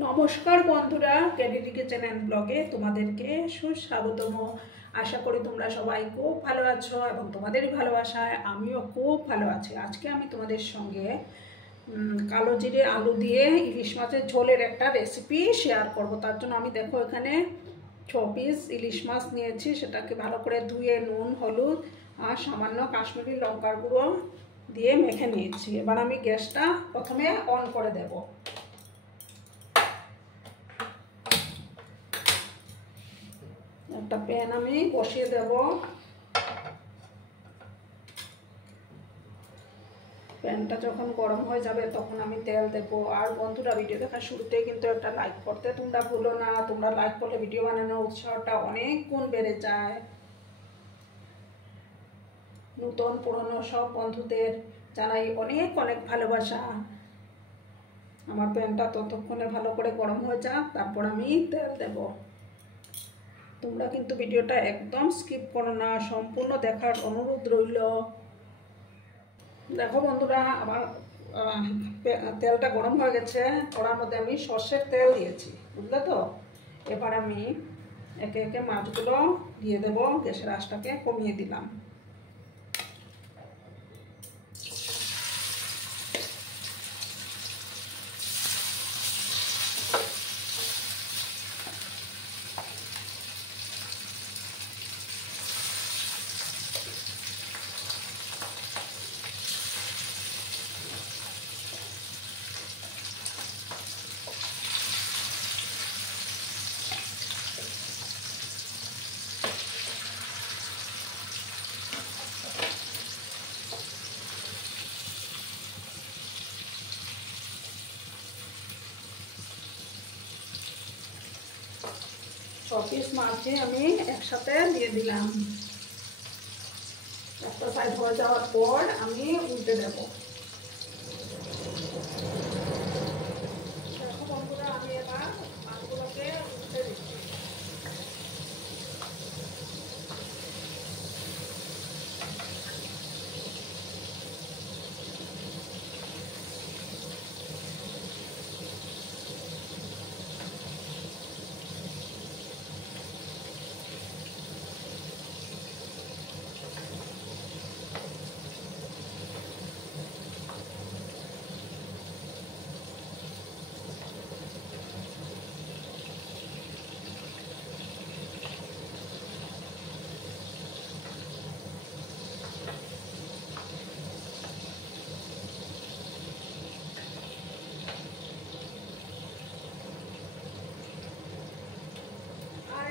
নমস্কার বন্ধুরা, ক্যান্ডিডি kitchen and ব্লগে তোমাদেরকে সুস্বাগতম। আশা করি তোমরা সবাই খুব ভালো আছো এবং তোমাদের ভালোবাসায় আমিও খুব ভালো আছি। আজকে আমি তোমাদের সঙ্গে কালো জিরে আলু দিয়ে ইলিশ মাছের ঝোলের একটা রেসিপি শেয়ার করব। তার জন্য আমি দেখো এখানে 6 পিস ইলিশ মাছ নিয়েছি। সেটাকে ভালো করে ধুয়ে নুন, হলুদ আর সামান্য কাশ্মীরি লঙ্কার গুঁড়ো দিয়ে মেখে নিয়েছি। এবার আমি গ্যাসটা প্রথমে অন করে দেব। একটা প্যান আমি বসিয়ে দেব। প্যানটা যখন গরম হয়ে যাবে তখন আমি তেল দেব। আর বন্ধুরা, ভিডিও দেখার শুরুতেই কিন্তু একটা লাইক করতে তোমরা ভুলো না। তোমরা লাইক করলে ভিডিও বানানোর উৎসাহটা অনেক গুণ বেড়ে যায়। নতুন পুরনো সব বন্ধুদের জানাই অনেক অনেক ভালোবাসা। আমার প্যানটা ততক্ষণে ভালো করে গরম হয়ে যাক, তারপর আমি তেল দেব। তোমরা কিন্তু ভিডিওটা একদম স্কিপ করো না, সম্পূর্ণ দেখার অনুরোধ রইল। দেখো বন্ধুরা, আমার তেলটা গরম হয়ে গেছে। কড়ার মধ্যে আমি সর্ষের তেল দিয়েছি, বুঝলে তো। এবার আমি একে একে মাছগুলো দিয়ে দেব। গ্যাসের আঁচটাকে কমিয়ে দিলাম। পিস মাছই আমি একসাথে দিয়ে দিলাম। একটা সাইড হয়ে যাওয়ার পর আমি উল্টে দেব। দেখো বন্ধুরা, আমি এবার মাছগুলোকে উল্টে দিচ্ছি।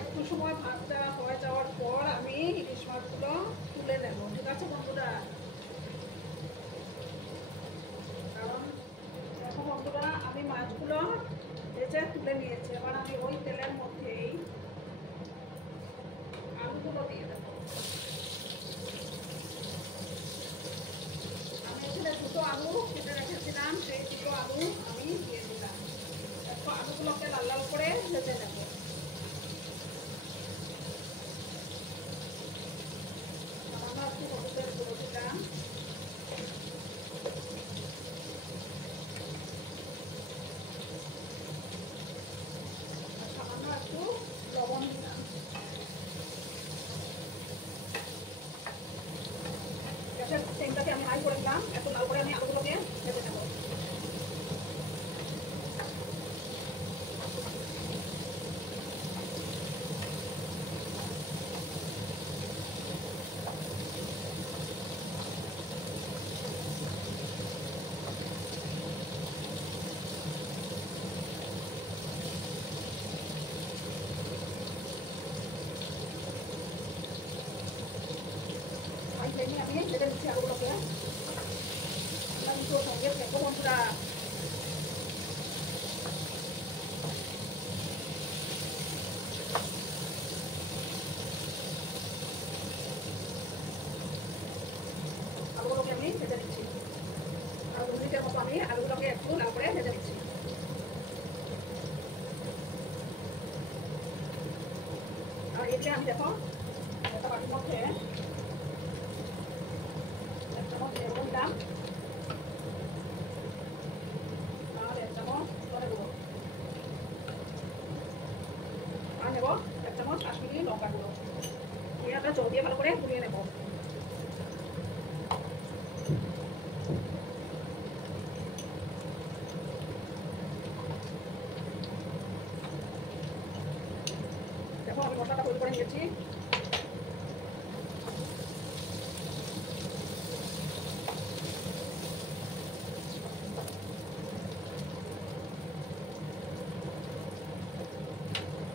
একটু সময় ভাজা হয়ে যাওয়ার পর আমি ইলিশ মাছগুলো তুলে নেব। ঠিক আছে বন্ধুরা? কারণ দেখো বন্ধুরা, আমি মাছগুলো ভেজে তুলে নিয়েছি। এবার আমি ওই তেলের মধ্যেই আলুগুলো দিয়ে দেবো। আমি এখানে 2টো আলু কেটে রেখেছিলাম, সেই 2টো আলু আমি দিয়ে দিলাম। দেখো, আলুগুলোকে লাল লাল করে ভেজে নেবো। তেলটাকে আমি হাই করে দিলাম। এত লাল করে আমি আলুগুলোকে ভেজে নেব। আমি ভেজে নিচ্ছি আলুগুলোকে। সঙ্গে দেখো বন্ধুরা, আলুগুলোকে আমি ভেজে নিচ্ছি। আর 2 মিনিটের মতো আমি আলুগুলোকে একটু লাল করে ভেজে নিচ্ছি। আর এতে আমি দেখো একটা বাটির মধ্যে একটা মধ্যে দিলাম। আর 1 চামচ ধনে গুঁড়ো। নেব 1 চামচ কাশ্মীরি লঙ্কা গুঁড়ো, দিয়ে আমরা জল দিয়ে ভালো করে গুলিয়ে নেব। দেখো আমি মশলাটা তৈরি করে নিয়েছি।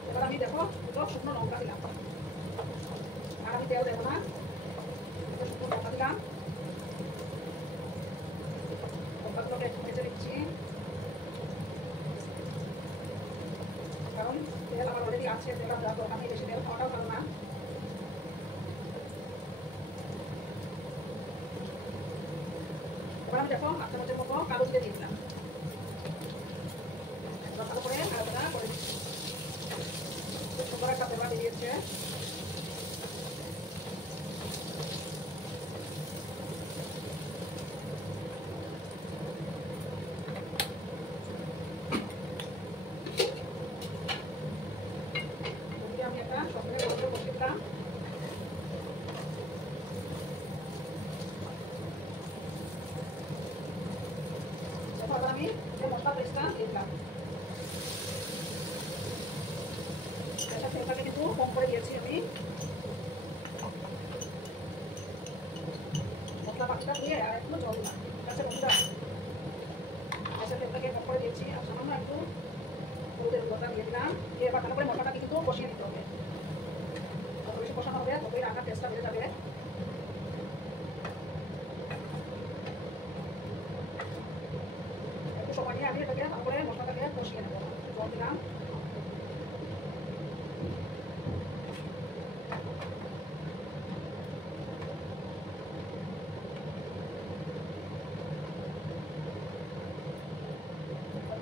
এবার আমি দেখো দুটো শুকনো লঙ্কা দিলাম, আর আমি তেল দেবো না, শুকনো লঙ্কা দিলাম। লঙ্কাগুলোকে একটু ভেজে নিচ্ছি, কারণ তেল আমার অলরেডি আছে, তেল দেওয়ার দরকার নেই, বেশি তেল খাওয়াটাও ভালো না। এবার আমি দেখো 1 চামচের মতো কালো জিরে দিয়ে দিলাম, ভালো করে নাড়াচাড়া করে দিচ্ছি। খুব সুন্দর একটা ফ্লেভার বেরিয়েছে। আমি একটা সবগুলো বসে বসে দিলাম। আমি মশলা পেস্টটা দিয়ে দিলাম, তেলটাকে কিন্তু কম করে দিয়েছি আমি। মশলা পাখিটা দিয়ে আর একটু জল দিলাম। ঠিক আছে বন্ধুরা, তেলটাকে কম করে দিয়েছি, আর সামান্য একটু হলুদের গুঁড়োটা দিয়ে দিলাম। এবার ভালো করে মশলাটাকে কিন্তু কষিয়ে নিতে হবে, যত বেশি কষানো হবে ততই রান্নার টেস্টটা বেড়ে যাবে। একটু সময় নিয়ে আমি এটাকে ভালো করে মশলাটাকে কষিয়ে নেবো। জল দিলাম,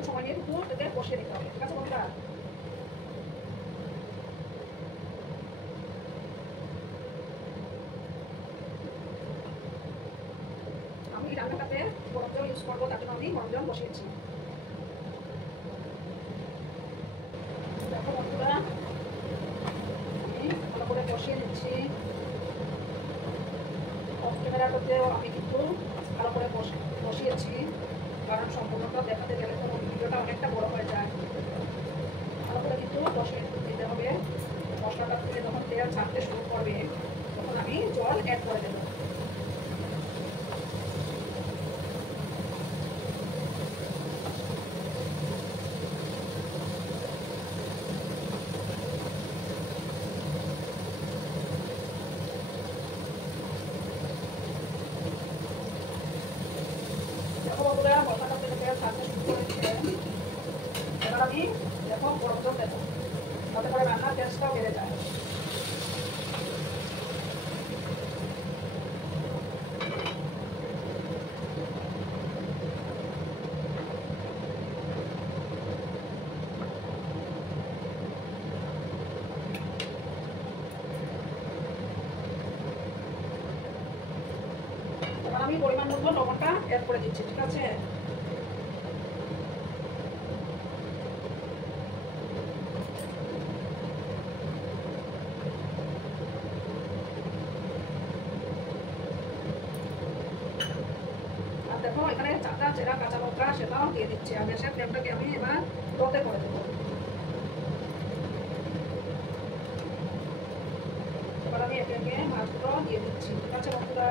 সময় নিয়ে একটু এটাকে কষিয়ে নিতে হবে। ঠিক আছে বন্ধুরা, আমি রান্নাটাতে গরম জল ইউজ করবো, তার জন্য আমি গরম জল বসিয়েছি। দেখো বন্ধুরা, আমি ভালো করে কষিয়ে নিচ্ছি। অফ ক্যামেরাটাতেও আমি কিন্তু ভালো করে বসিয়েছি, কারণ সম্পূর্ণটা দেখাতে গেলে তো ভিডিওটা অনেকটা বড় হয়ে যায়। ভালো করে কিন্তু কষিয়ে দিতে হবে। মশলাটা থেকে যখন তেল ছাড়তে শুরু করবে তখন আমি জল অ্যাড করে দেবো। দেখো বন্ধুরা, মশলাটা থেকে তেল ছাড়তে শুরু করেছে। এবার আমি দেখো গরম জল দেবো, তাতে করে রান্নার টেস্টটাও বেড়ে যায়। এবার আমি পরিমাণ মতো লবণটা অ্যাড করে দিচ্ছি। ঠিক আছে, আর দেখো এখানে 4টা চেরা কাঁচা লঙ্কা সেটাও দিয়ে দিচ্ছি। আর গ্যাসের ফ্লেমটাকে আমি এবার লোতে করে দেবো। এবার আমি একে একে মাছগুলো দিয়ে দিচ্ছি। ঠিক আছে বন্ধুরা,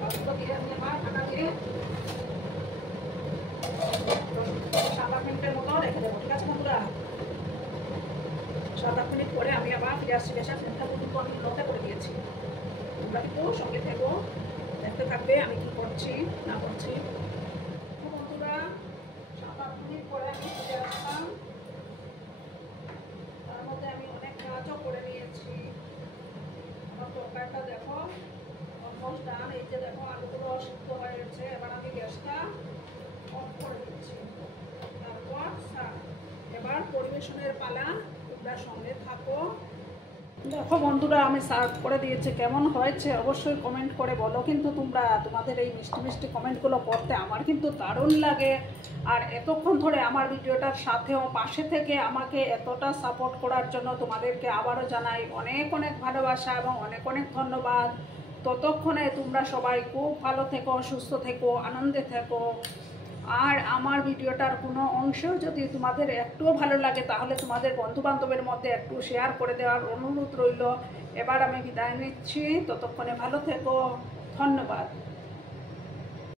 মাছগুলো দিয়ে আমি আমার ঢাকা দিয়ে 7-8 মিনিটের মতো রেখে দেবো। ঠিক আছে বন্ধুরা, 7-8 মিনিট পরে আমি আবার ফিরে আসছি। গ্যাসের ফ্লেমটা কিন্তু আমি লোতে করে দিয়েছি। তোমরা কিন্তু সঙ্গে থেকো, দেখতে থাকবে আমি কি করছি না করছি। বন্ধুরা, 7-8 মিনিট পরে আমি ফিরে আসলাম। তার মধ্যে আমি অনেক কাজও করে নিয়েছি। আমার তরকারিটা দেখো অলমোস্ট ডান। এই যে দেখো আলুগুলো সিদ্ধ হয়ে গেছে। এবার আমি গ্যাসটা অফ করে দিচ্ছি, তারপর পরিবেশনের পালা, তোমরা সঙ্গে থাকো। দেখো বন্ধুরা, আমি সার্ভ করে দিয়েছি, কেমন হয়েছে অবশ্যই কমেন্ট করে বলো। কিন্তু তোমরা তোমাদের এই মিষ্টি মিষ্টি কমেন্টগুলো পড়তে আমার কিন্তু দারুণ লাগে। আর এতক্ষণ ধরে আমার ভিডিওটার সাথেও পাশে থেকে আমাকে এতটা সাপোর্ট করার জন্য তোমাদেরকে আবারও জানাই অনেক অনেক ভালোবাসা এবং অনেক অনেক ধন্যবাদ। ততক্ষণে তোমরা সবাই খুব ভালো থেকো, সুস্থ থেকো, আনন্দে থেকো। আর আমার ভিডিওটার কোনো অংশেও যদি তোমাদের একটুও ভালো লাগে তাহলে তোমাদের বন্ধুবান্ধবের মধ্যে একটু শেয়ার করে দেওয়ার অনুরোধ রইল। এবার আমি বিদায় নিচ্ছি, ততক্ষণে ভালো থেকো, ধন্যবাদ।